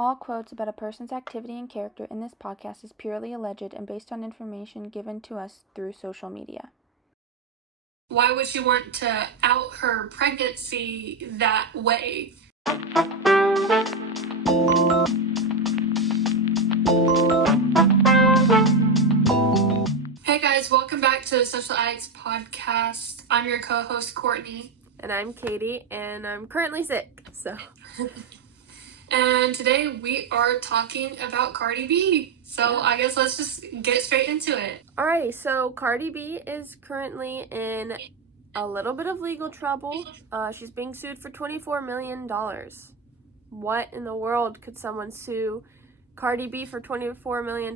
All quotes about a person's activity and character in this podcast is purely alleged and based on information given to us through social media. Why would she want to out her pregnancy that way? Hey guys, welcome back to the Social Addicts Podcast. I'm your co-host, Courtney. And I'm Katie, and I'm currently sick, so... And today we are talking about Cardi B. So I guess let's just get straight into it. Alrighty, so Cardi B is currently in a little bit of legal trouble. She's being sued for $24 million. What in the world could someone sue Cardi B for $24 million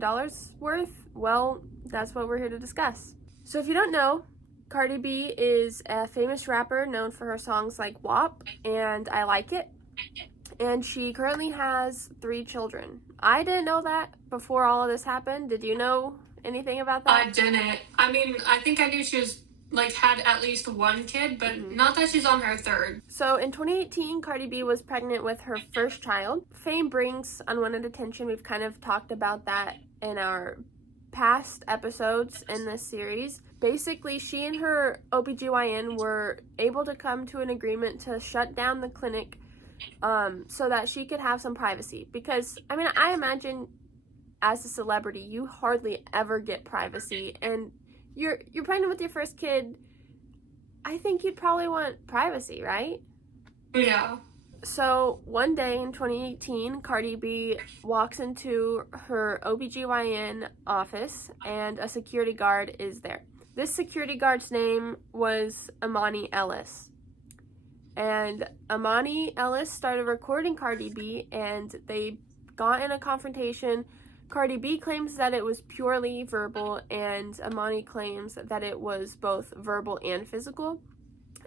worth? Well, that's what we're here to discuss. So if you don't know, Cardi B is a famous rapper known for her songs like WAP and I Like It. And she currently has 3 children. I didn't know that before all of this happened. Did you know anything about that? I didn't. I mean, I think I knew she was, had at least 1 kid, but not that she's on her 3rd. So in 2018, Cardi B was pregnant with her first child. Fame brings unwanted attention. We've kind of talked about that in our past episodes in this series. Basically, she and her OBGYN were able to come to an agreement to shut down the clinic so that she could have some privacy. Because, I mean, I imagine as a celebrity, you hardly ever get privacy. And you're pregnant with your first kid, I think you'd probably want privacy, right? Yeah. So, one day in 2018, Cardi B walks into her OBGYN office and a security guard is there. This security guard's name was Imani Ellis. And Imani Ellis started recording Cardi B and they got in a confrontation. Cardi B claims that it was purely verbal and Imani claims that it was both verbal and physical.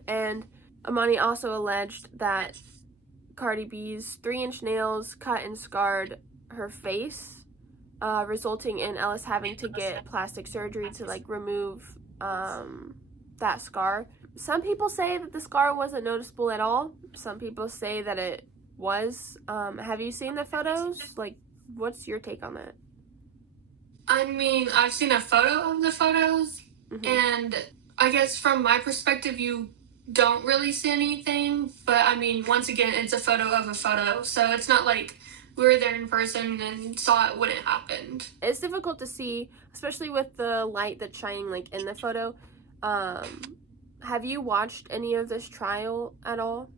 And Imani also alleged that Cardi B's 3-inch nails cut and scarred her face, resulting in Ellis having to get plastic surgery to remove that scar. Some people say that the scar wasn't noticeable at all. Some people say that it was. Have you seen the photos? What's your take on that? I mean, I've seen a photo of the photos, and I guess from my perspective, you don't really see anything. But, I mean, once again, it's a photo of a photo, so it's not like we were there in person and saw it when it happened. It's difficult to see, especially with the light that's shining, in the photo. Have you watched any of this trial at all?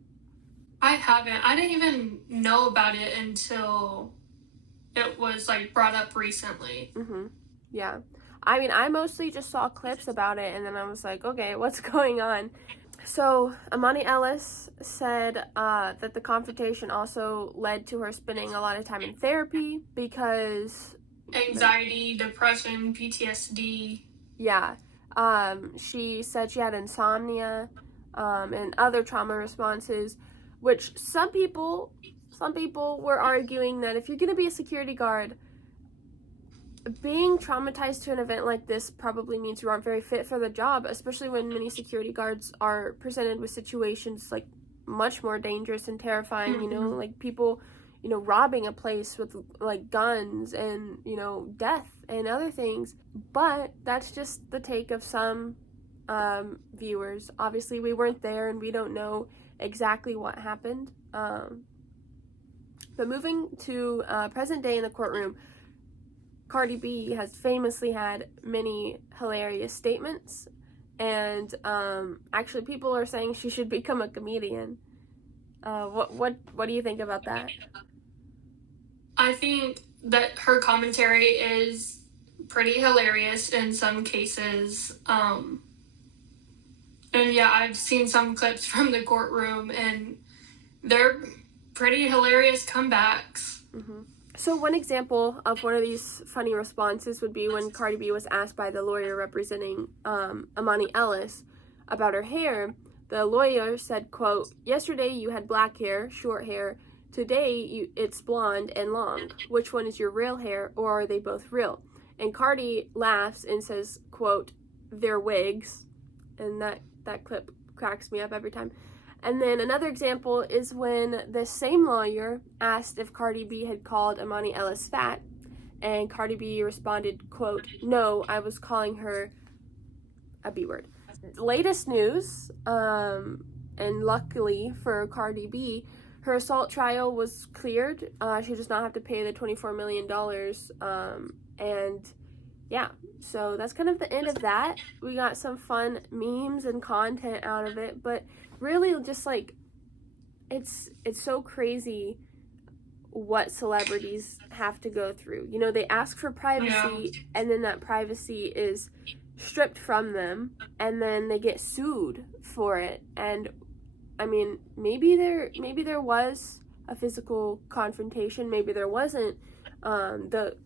I haven't. I didn't even know about it until it was, brought up recently. Yeah. I mean, I mostly just saw clips about it, and then I was like, okay, what's going on? So, Imani Ellis said that the confrontation also led to her spending a lot of time in therapy because... Anxiety, depression, PTSD. Yeah. She said she had insomnia and other trauma responses, which some people were arguing that if you're going to be a security guard, being traumatized to an event like this probably means you aren't very fit for the job, especially when many security guards are presented with situations much more dangerous and terrifying, people, robbing a place with guns and, death and other things. But that's just the take of some viewers. Obviously, we weren't there and we don't know exactly what happened. But moving to present day in the courtroom, Cardi B has famously had many hilarious statements, and actually people are saying she should become a comedian. What do you think about that? I think that her commentary is pretty hilarious in some cases. And yeah, I've seen some clips from the courtroom, and they're pretty hilarious comebacks. So one example of one of these funny responses would be when Cardi B was asked by the lawyer representing Imani Ellis about her hair. The lawyer said, quote, "Yesterday you had black hair, short hair. Today it's blonde and long. Which one is your real hair, or are they both real?" And Cardi laughs and says, quote, "They're wigs." And that clip cracks me up every time. And then another example is when the same lawyer asked if Cardi B had called Imani Ellis fat, and Cardi B responded, quote, "No, I was calling her a B word." Latest news, and luckily for Cardi B, her assault trial was cleared. She does not have to pay the $24 million. And yeah, so that's kind of the end of that. We got some fun memes and content out of it, but really just like, it's so crazy what celebrities have to go through. You know, they ask for privacy, and then that privacy is stripped from them, and then they get sued for it. And I mean, maybe there was a physical confrontation, maybe there wasn't. The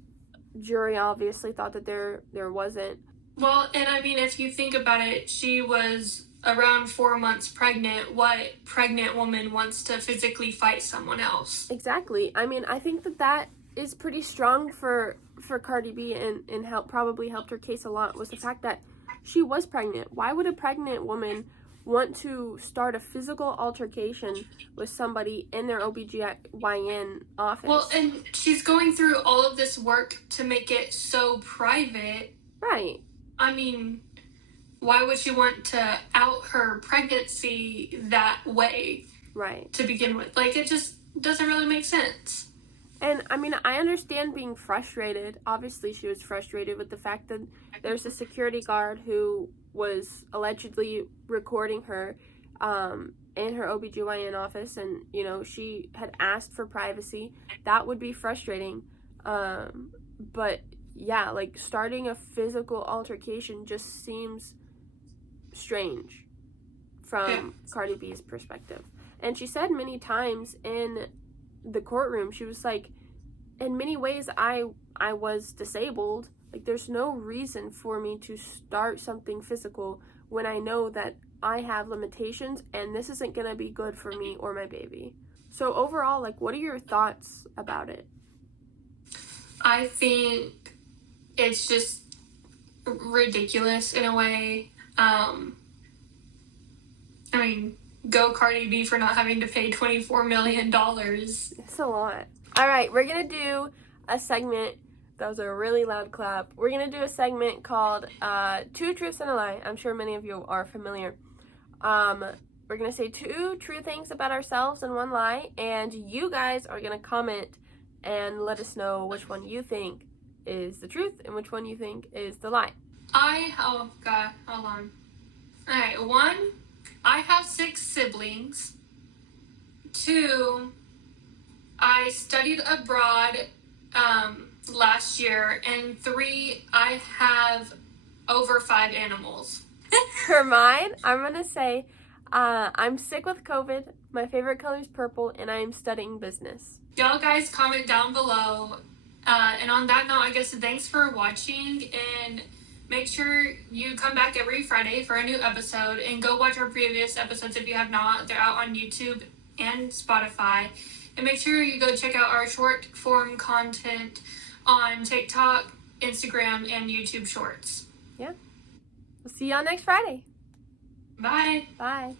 jury obviously thought that there wasn't. Well, and I mean, if you think about it, she was around 4 months pregnant. What pregnant woman wants to physically fight someone else? Exactly. I mean, I think that is pretty strong for Cardi B, and probably helped her case a lot, was the fact that she was pregnant. Why would a pregnant woman want to start a physical altercation with somebody in their OBGYN office? Well, and she's going through all of this work to make it so private. Right. I mean, why would she want to out her pregnancy that way? Right. To begin with. Like, it just doesn't really make sense. And I mean, I understand being frustrated. Obviously, she was frustrated with the fact that there's a security guard who was allegedly recording her in her OBGYN office, and, you know, she had asked for privacy. That would be frustrating. But yeah, like, starting a physical altercation just seems strange from Cardi B's perspective. And she said many times in the courtroom, she was like, in many ways I was disabled. Like, there's no reason for me to start something physical when I know that I have limitations and this isn't gonna be good for me or my baby. So overall, like, what are your thoughts about it? I think it's just ridiculous in a way. I mean, go Cardi B for not having to pay $24 million. It's a lot. All right, we're going to do a segment. That was a really loud clap. We're going to do a segment called Two Truths and a Lie. I'm sure many of you are familiar. We're going to say 2 true things about ourselves and 1 lie, and you guys are going to comment and let us know which one you think is the truth and which one you think is the lie. Oh God, hold on. All right, 1, I have 6 siblings. 2, I studied abroad last year. And 3, I have over 5 animals. For mine, I'm going to say I'm sick with COVID, my favorite color is purple, and I am studying business. Y'all guys comment down below. And on that note, I guess thanks for watching, and make sure you come back every Friday for a new episode, and go watch our previous episodes if you have not. They're out on YouTube and Spotify. And make sure you go check out our short form content on TikTok, Instagram, and YouTube Shorts. Yeah. We'll see y'all next Friday. Bye. Bye.